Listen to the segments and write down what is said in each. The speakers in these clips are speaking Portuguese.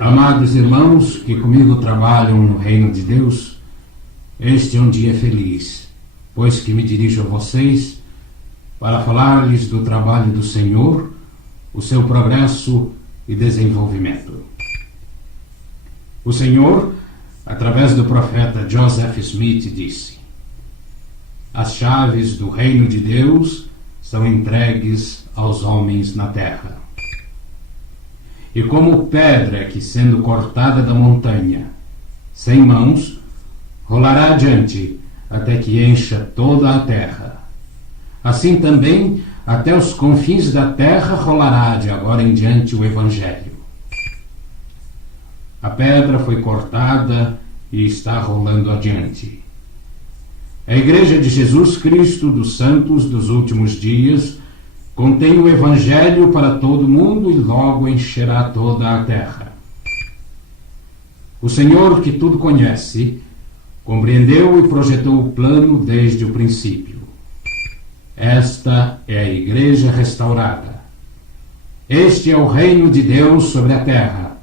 Amados irmãos que comigo trabalham no reino de Deus, este é um dia feliz, pois que me dirijo a vocês para falar-lhes do trabalho do Senhor, o seu progresso e desenvolvimento. O Senhor, através do profeta Joseph Smith, disse: as chaves do reino de Deus são entregues aos homens na terra. E como pedra que, sendo cortada da montanha, sem mãos, rolará adiante até que encha toda a terra, assim também até os confins da terra rolará de agora em diante o Evangelho. A pedra foi cortada e está rolando adiante. A Igreja de Jesus Cristo dos Santos dos Últimos Dias contém o Evangelho para todo mundo e logo encherá toda a terra. O Senhor, que tudo conhece, compreendeu e projetou o plano desde o princípio. Esta é a Igreja restaurada. Este é o reino de Deus sobre a terra,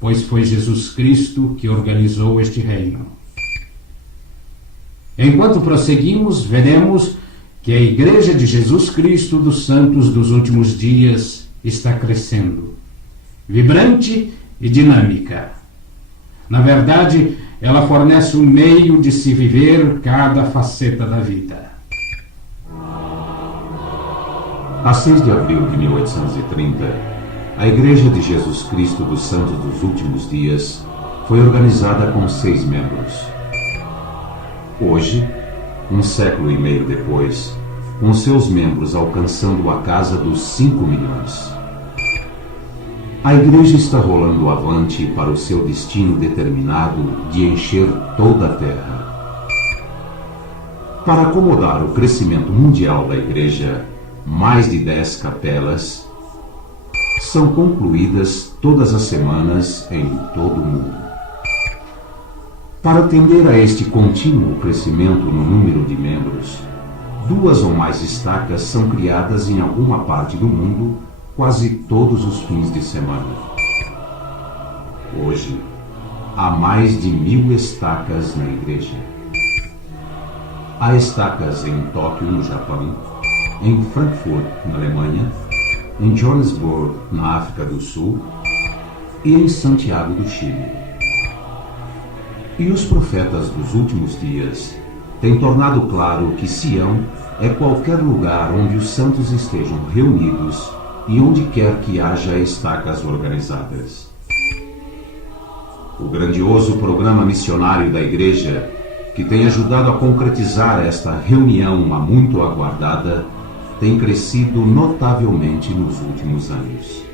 pois foi Jesus Cristo que organizou este reino. Enquanto prosseguimos, veremos que a Igreja de Jesus Cristo dos Santos dos Últimos Dias está crescendo, vibrante e dinâmica. Na verdade, ela fornece um meio de se viver cada faceta da vida. A 6 de abril de 1830, a Igreja de Jesus Cristo dos Santos dos Últimos Dias foi organizada com 6 membros. Hoje, um século e meio depois, com seus membros alcançando a casa dos 5 milhões. A Igreja está rolando avante para o seu destino determinado de encher toda a terra. Para acomodar o crescimento mundial da Igreja, mais de 10 capelas são concluídas todas as semanas em todo o mundo. Para atender a este contínuo crescimento no número de membros, 2 ou mais estacas são criadas em alguma parte do mundo quase todos os fins de semana. Hoje, há mais de 1000 estacas na Igreja. Há estacas em Tóquio, no Japão, em Frankfurt, na Alemanha, em Johannesburg, na África do Sul, e em Santiago do Chile. E os profetas dos últimos dias têm tornado claro que Sião é qualquer lugar onde os santos estejam reunidos e onde quer que haja estacas organizadas. O grandioso programa missionário da Igreja, que tem ajudado a concretizar esta reunião há muito aguardada, tem crescido notavelmente nos últimos anos.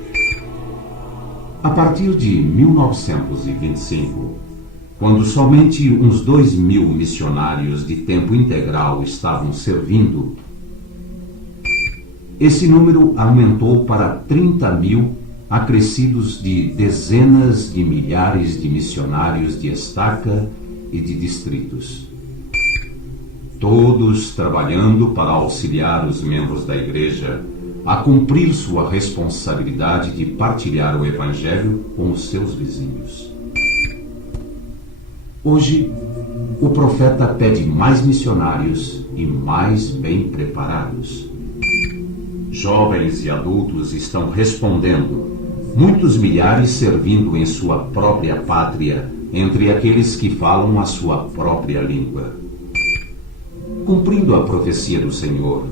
A partir de 1925, quando somente uns 2.000 missionários de tempo integral estavam servindo, esse número aumentou para 30.000, acrescidos de dezenas de milhares de missionários de estaca e de distritos. Todos trabalhando para auxiliar os membros da Igreja a cumprir sua responsabilidade de partilhar o Evangelho com os seus vizinhos. Hoje, o profeta pede mais missionários e mais bem preparados. Jovens e adultos estão respondendo, muitos milhares servindo em sua própria pátria, entre aqueles que falam a sua própria língua. Cumprindo a profecia do Senhor,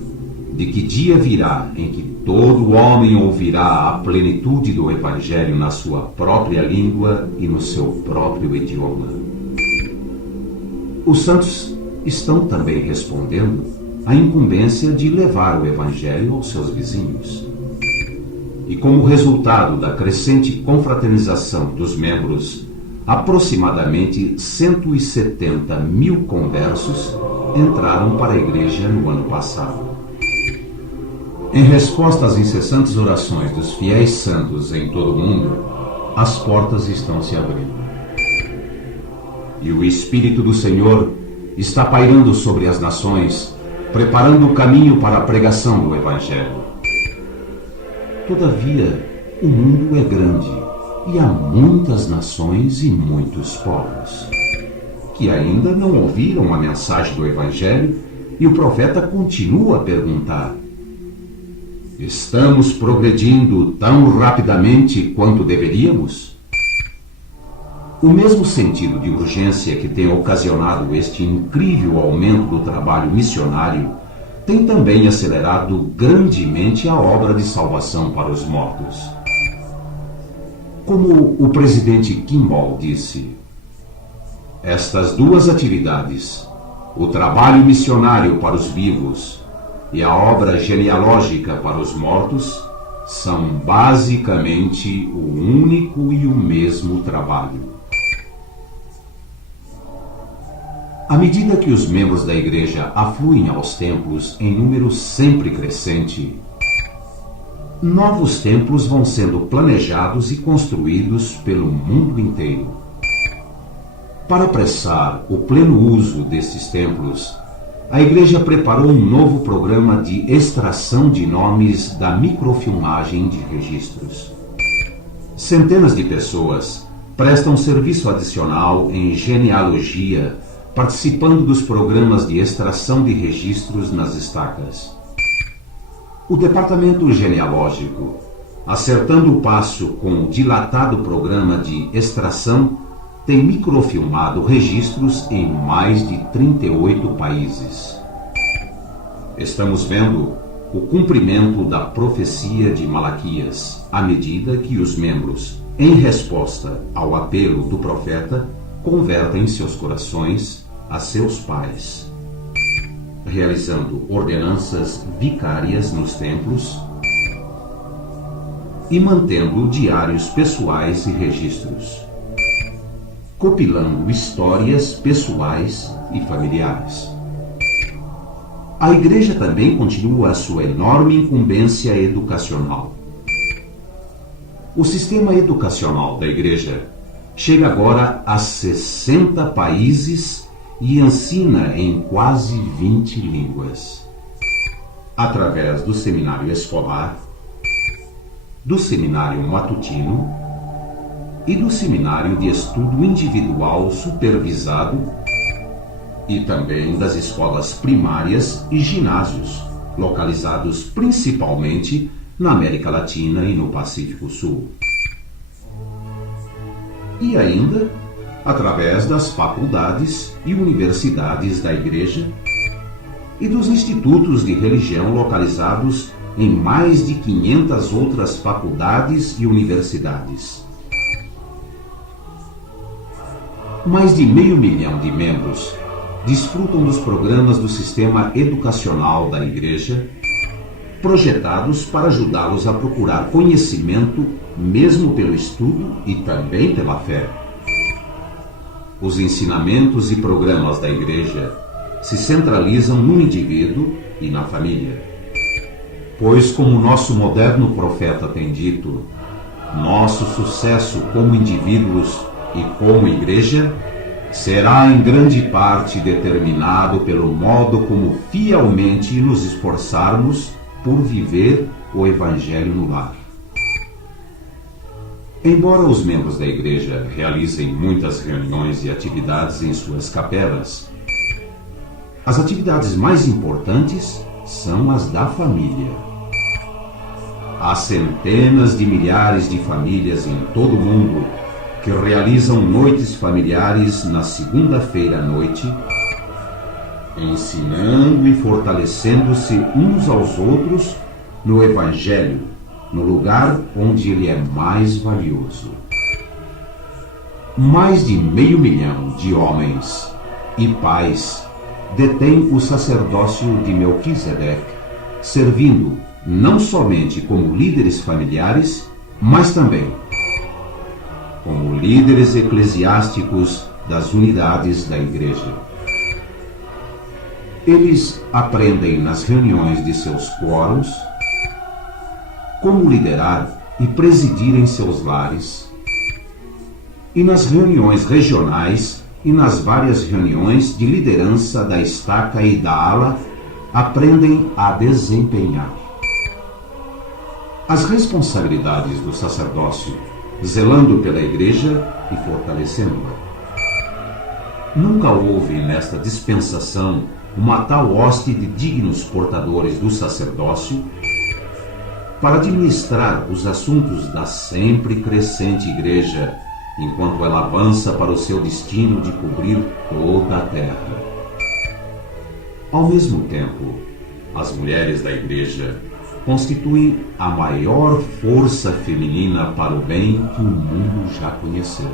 de que dia virá em que todo homem ouvirá a plenitude do Evangelho na sua própria língua e no seu próprio idioma. Os santos estão também respondendo à incumbência de levar o Evangelho aos seus vizinhos. E como resultado da crescente confraternização dos membros, aproximadamente 170.000 conversos entraram para a Igreja no ano passado. Em resposta às incessantes orações dos fiéis santos em todo o mundo, as portas estão se abrindo. E o Espírito do Senhor está pairando sobre as nações, preparando o caminho para a pregação do Evangelho. Todavia, o mundo é grande E há muitas nações e muitos povos que ainda não ouviram a mensagem do Evangelho, e o profeta continua a perguntar: estamos progredindo tão rapidamente quanto deveríamos? O mesmo sentido de urgência que tem ocasionado este incrível aumento do trabalho missionário tem também acelerado grandemente a obra de salvação para os mortos. Como o presidente Kimball disse, estas duas atividades, o trabalho missionário para os vivos e a obra genealógica para os mortos, são basicamente o único e o mesmo trabalho. À medida que os membros da igreja afluem aos templos em número sempre crescente, novos templos vão sendo planejados e construídos pelo mundo inteiro. Para apressar o pleno uso desses templos, a igreja preparou um novo programa de extração de nomes da microfilmagem de registros. Centenas de pessoas prestam serviço adicional em genealogia, participando dos programas de extração de registros nas estacas. O departamento genealógico, acertando o passo com o dilatado programa de extração, tem microfilmado registros em mais de 38 países. Estamos vendo o cumprimento da profecia de Malaquias, à medida que os membros, em resposta ao apelo do profeta, convertem seus corações a seus pais, realizando ordenanças vicárias nos templos e mantendo diários pessoais e registros, compilando histórias pessoais e familiares. A igreja também continua a sua enorme incumbência educacional. O sistema educacional da igreja chega agora a 60 países e ensina em quase 20 línguas. Através do seminário escolar, do seminário matutino e do seminário de estudo individual supervisado e também das escolas primárias e ginásios, localizados principalmente na América Latina e no Pacífico Sul. E ainda através das faculdades e universidades da Igreja e dos institutos de religião localizados em mais de 500 outras faculdades e universidades. Mais de 500 mil de membros desfrutam dos programas do sistema educacional da Igreja, projetados para ajudá-los a procurar conhecimento mesmo pelo estudo e também pela fé. Os ensinamentos e programas da Igreja se centralizam no indivíduo e na família. Pois, como nosso moderno profeta tem dito, nosso sucesso como indivíduos e como Igreja será em grande parte determinado pelo modo como fielmente nos esforçarmos por viver o Evangelho no lar. Embora os membros da igreja realizem muitas reuniões e atividades em suas capelas, as atividades mais importantes são as da família. Há centenas de milhares de famílias em todo o mundo que realizam noites familiares na segunda-feira à noite, ensinando e fortalecendo-se uns aos outros no Evangelho, no lugar onde ele é mais valioso. Mais de 500 mil de homens e pais detêm o sacerdócio de Melquisedeque, servindo não somente como líderes familiares, mas também como líderes eclesiásticos das unidades da Igreja. Eles aprendem nas reuniões de seus quóruns como liderar e presidir em seus lares, e nas reuniões regionais e nas várias reuniões de liderança da estaca e da ala, aprendem a desempenhar. As responsabilidades do sacerdócio zelando pela igreja e fortalecendo-a. Nunca houve nesta dispensação uma tal hoste de dignos portadores do sacerdócio para administrar os assuntos da sempre crescente igreja, enquanto ela avança para o seu destino de cobrir toda a terra. Ao mesmo tempo, as mulheres da igreja constituem a maior força feminina para o bem que o mundo já conheceu.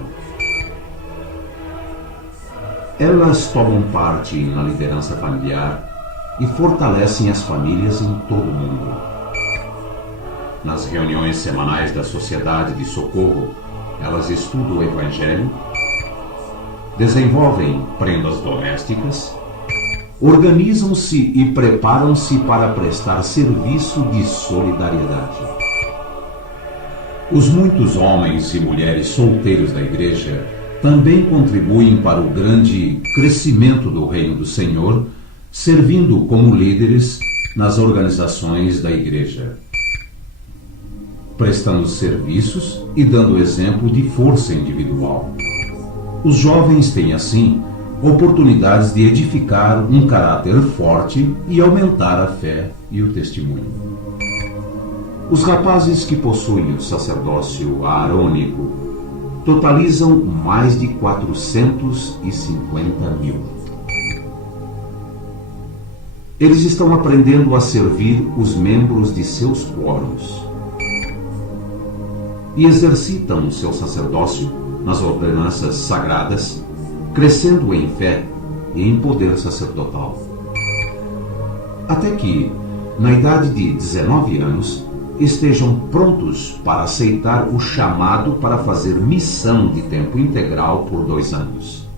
Elas tomam parte na liderança familiar e fortalecem as famílias em todo o mundo. Nas reuniões semanais da Sociedade de Socorro, elas estudam o Evangelho, desenvolvem prendas domésticas, organizam-se e preparam-se para prestar serviço de solidariedade. Os muitos homens e mulheres solteiros da igreja também contribuem para o grande crescimento do reino do Senhor, servindo como líderes nas organizações da igreja, prestando serviços e dando exemplo de força individual. Os jovens têm, assim, oportunidades de edificar um caráter forte e aumentar a fé e o testemunho. Os rapazes que possuem o sacerdócio aarônico totalizam mais de 450 mil. Eles estão aprendendo a servir os membros de seus quórums e exercitam o seu sacerdócio nas ordenanças sagradas, crescendo em fé e em poder sacerdotal. Até que, na idade de 19 anos, estejam prontos para aceitar o chamado para fazer missão de tempo integral por 2 anos.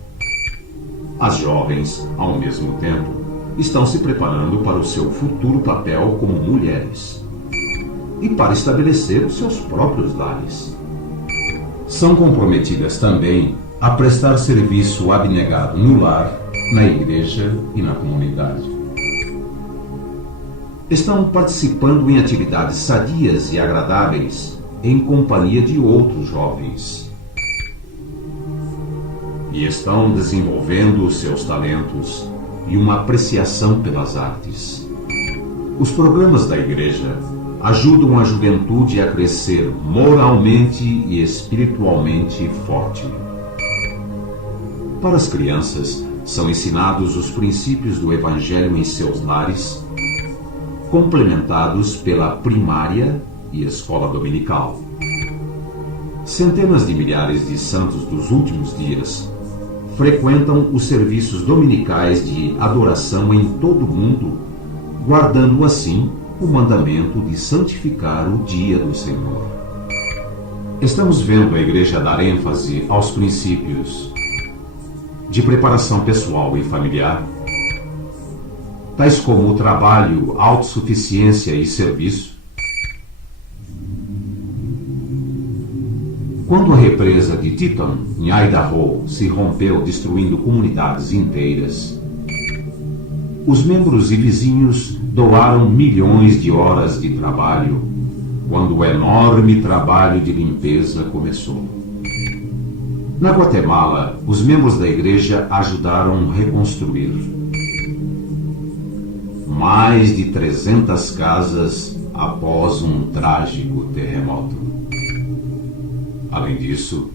As jovens, ao mesmo tempo, estão se preparando para o seu futuro papel como mulheres e para estabelecer os seus próprios lares. São comprometidas também a prestar serviço abnegado no lar, na igreja e na comunidade. Estão participando em atividades sadias e agradáveis em companhia de outros jovens. E estão desenvolvendo os seus talentos e uma apreciação pelas artes. Os programas da igreja ajudam a juventude a crescer moralmente e espiritualmente forte. Para as crianças, são ensinados os princípios do Evangelho em seus lares, complementados pela primária e escola dominical. Centenas de milhares de santos dos últimos dias frequentam os serviços dominicais de adoração em todo o mundo, guardando assim o mandamento de santificar o dia do Senhor. Estamos vendo a igreja dar ênfase aos princípios de preparação pessoal e familiar, tais como o trabalho, autossuficiência e serviço. Quando a represa de Teton, em Idaho, se rompeu, destruindo comunidades inteiras, os membros e vizinhos doaram milhões de horas de trabalho quando o enorme trabalho de limpeza começou. Na Guatemala, os membros da igreja ajudaram a reconstruir mais de 300 casas após um trágico terremoto. Além disso,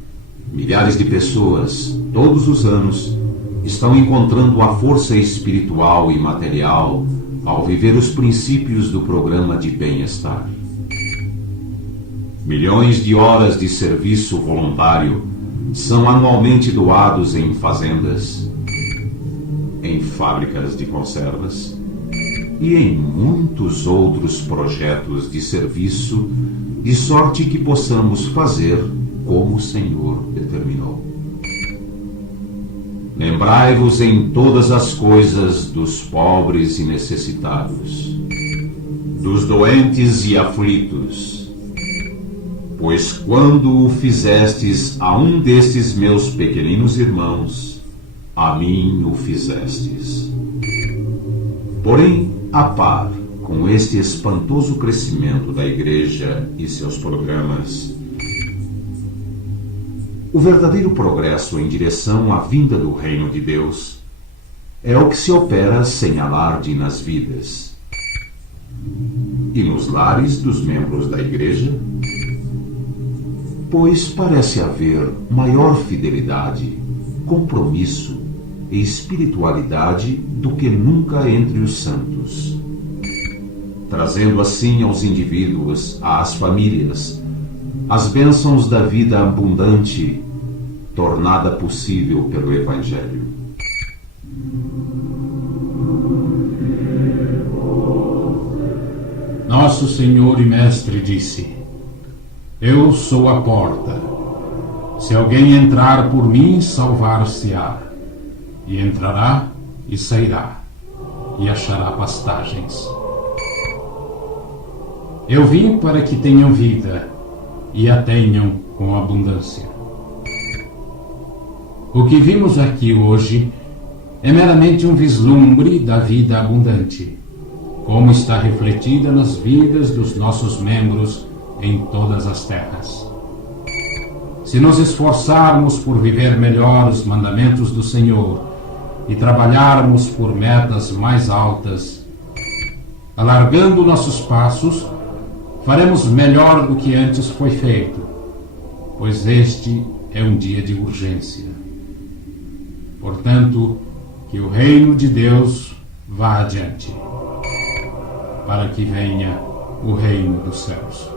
milhares de pessoas, todos os anos, estão encontrando a força espiritual e material ao viver os princípios do programa de bem-estar. Milhões de horas de serviço voluntário são anualmente doados em fazendas, em fábricas de conservas e em muitos outros projetos de serviço, de sorte que possamos fazer como o Senhor determinou. Lembrai-vos em todas as coisas dos pobres e necessitados, dos doentes e aflitos, pois quando o fizestes a um destes meus pequeninos irmãos, a mim o fizestes. Porém, a par com este espantoso crescimento da igreja e seus programas, O verdadeiro progresso em direção à vinda do reino de Deus é o que se opera sem alarde nas vidas e nos lares dos membros da Igreja, pois parece haver maior fidelidade, compromisso e espiritualidade do que nunca entre os santos, trazendo assim aos indivíduos, às famílias, as bênçãos da vida abundante, tornada possível pelo Evangelho. Nosso Senhor e Mestre disse: Eu sou a porta. Se alguém entrar por mim, salvar-se-á, e entrará e sairá, e achará pastagens. Eu vim para que tenham vida, e a tenham com abundância. O que vimos aqui hoje é meramente um vislumbre da vida abundante, como está refletida nas vidas dos nossos membros em todas as terras. Se nos esforçarmos por viver melhor os mandamentos do Senhor e trabalharmos por metas mais altas, alargando nossos passos, faremos melhor do que antes foi feito, pois este é um dia de urgência. Portanto, que o reino de Deus vá adiante, para que venha o reino dos céus.